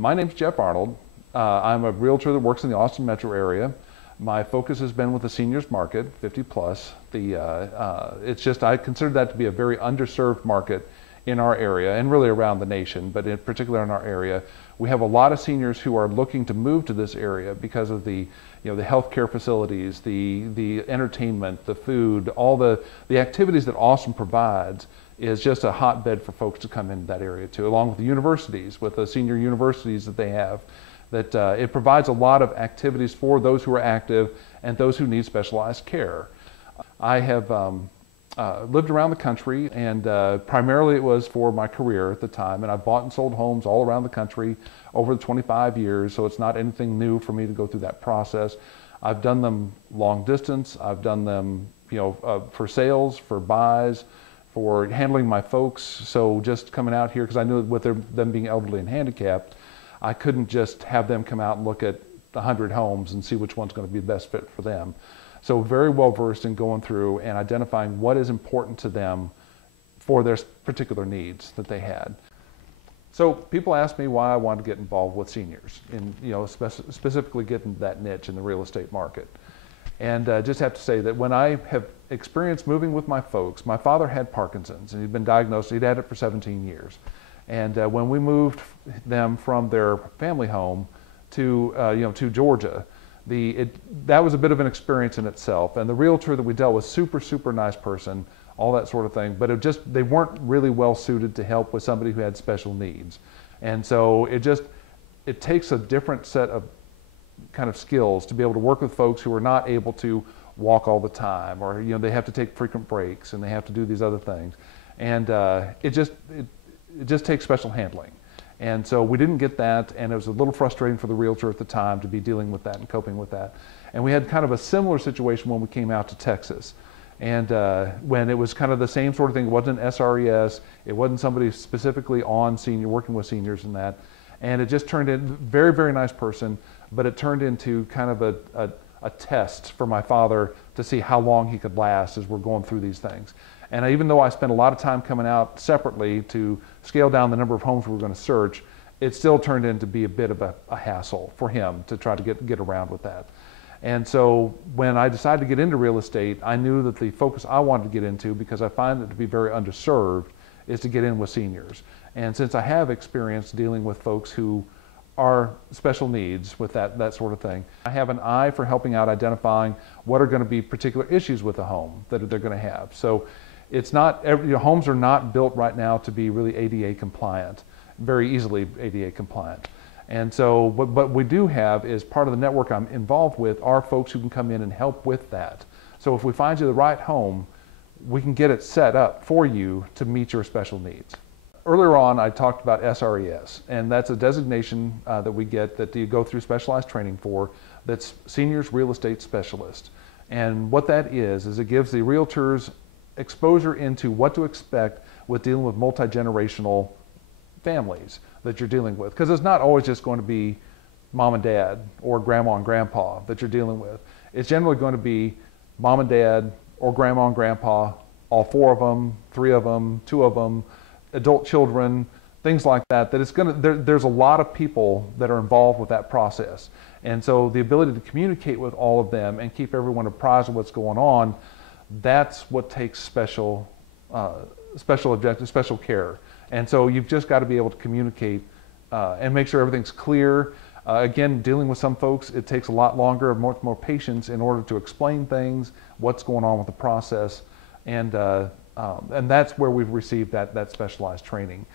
My name's Jeff Arnold. I'm a realtor that works in the Austin metro area. My focus has been with the seniors market, 50 plus. It's just, I consider that to be a very underserved market in our area and really around the nation, but in particular in our area. We have a lot of seniors who are looking to move to this area because of the healthcare facilities, the entertainment, the food, all the activities that Austin provides is just a hotbed for folks to come into that area too, along with the universities, with the senior universities that they have. That it provides a lot of activities for those who are active and those who need specialized care. I have lived around the country, and primarily it was for my career at the time, and I've bought and sold homes all around the country over the 25 years, so it's not anything new for me to go through that process. I've done them long distance, I've done them for sales, for buys, for handling my folks. So just coming out here, because I knew with them being elderly and handicapped, I couldn't just have them come out and look at 100 homes and see which one's going to be the best fit for them. So very well versed in going through and identifying what is important to them for their particular needs that they had. So people ask me why I wanted to get involved with seniors, and specifically get into that niche in the real estate market. And just have to say that when I have experienced moving with my folks, my father had Parkinson's, and he'd been diagnosed, he'd had it for 17 years. And when we moved them from their family home to Georgia, that was a bit of an experience in itself. And the realtor that we dealt with, super nice person, all that sort of thing. But they weren't really well suited to help with somebody who had special needs. And so it takes a different set of kind of skills to be able to work with folks who are not able to walk all the time, or they have to take frequent breaks and they have to do these other things. And it just takes special handling. And so we didn't get that, and it was a little frustrating for the realtor at the time to be dealing with that and coping with that. And we had kind of a similar situation when we came out to Texas. And when it was kind of the same sort of thing, it wasn't an SRES, it wasn't somebody specifically on working with seniors and that. And it just turned in, very nice person, but it turned into kind of a test for my father to see how long he could last as we're going through these things. And even though I spent a lot of time coming out separately to scale down the number of homes we were going to search, it still turned into be a bit of a hassle for him to try to get around with that. And so when I decided to get into real estate, I knew that the focus I wanted to get into, because I find it to be very underserved, is to get in with seniors. And since I have experience dealing with folks who are special needs with that sort of thing, I have an eye for helping out identifying what are going to be particular issues with the home that they're going to have. So it's not, homes are not built right now to be really ADA compliant, very easily ADA compliant. And so what we do have is part of the network I'm involved with are folks who can come in and help with that. So if we find you the right home, we can get it set up for you to meet your special needs. Earlier on, I talked about SRES, and that's a designation that we get that you go through specialized training for, that's Seniors Real Estate Specialist. And what that is it gives the realtors exposure into what to expect with dealing with multi-generational families that you're dealing with. Because it's not always just going to be mom and dad or grandma and grandpa that you're dealing with. It's generally going to be mom and dad or grandma and grandpa, all four of them, three of them, two of them, adult children, things like that, there's a lot of people that are involved with that process. And so the ability to communicate with all of them and keep everyone apprised of what's going on, that's what takes special care. And so you've just got to be able to communicate and make sure everything's clear. Again, dealing with some folks, it takes a lot longer, much more patience in order to explain things, what's going on with the process. And that's where we've received that specialized training.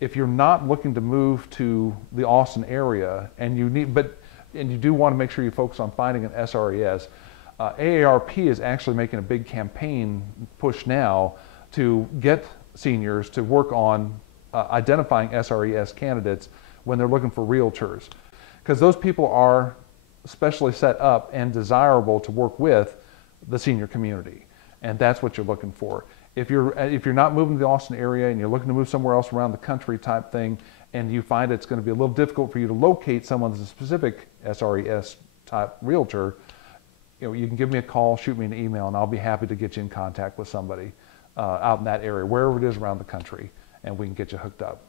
If you're not looking to move to the Austin area and you do want to make sure you focus on finding an SRES, AARP is actually making a big campaign push now to get seniors to work on identifying SRES candidates when they're looking for realtors. Because those people are specially set up and desirable to work with the senior community. And that's what you're looking for. If you're not moving to the Austin area and you're looking to move somewhere else around the country type thing, and you find it's going to be a little difficult for you to locate someone that's a specific SRES type realtor, you can give me a call, shoot me an email, and I'll be happy to get you in contact with somebody out in that area, wherever it is around the country, and we can get you hooked up.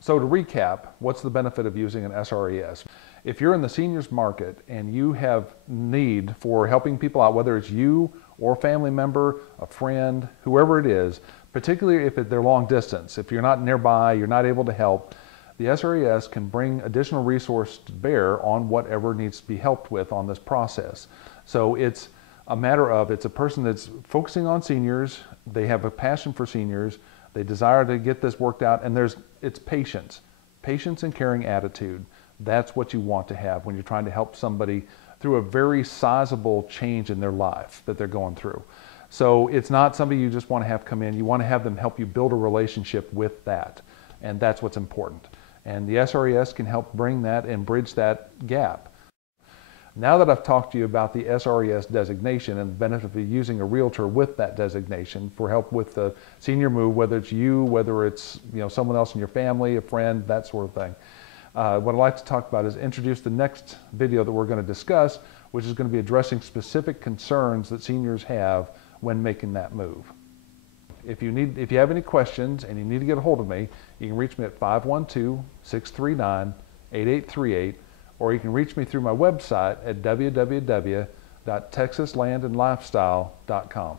So to recap, what's the benefit of using an SRES? If you're in the seniors market and you have need for helping people out, whether it's you or a family member, a friend, whoever it is, particularly if they're long distance, if you're not nearby, you're not able to help, the SRES can bring additional resource to bear on whatever needs to be helped with on this process. So it's a matter of, it's a person that's focusing on seniors, they have a passion for seniors, they desire to get this worked out, and it's patience. Patience and caring attitude. That's what you want to have when you're trying to help somebody through a very sizable change in their life that they're going through. So it's not somebody you just want to have come in. You want to have them help you build a relationship with that. And that's what's important. And the SRES can help bring that and bridge that gap. Now that I've talked to you about the SRES designation and the benefit of using a realtor with that designation for help with the senior move, whether it's you, whether it's someone else in your family, a friend, that sort of thing. What I'd like to talk about is introduce the next video that we're going to discuss, which is going to be addressing specific concerns that seniors have when making that move. If you have any questions and you need to get a hold of me, you can reach me at 512-639-8838, or you can reach me through my website at www.texaslandandlifestyle.com.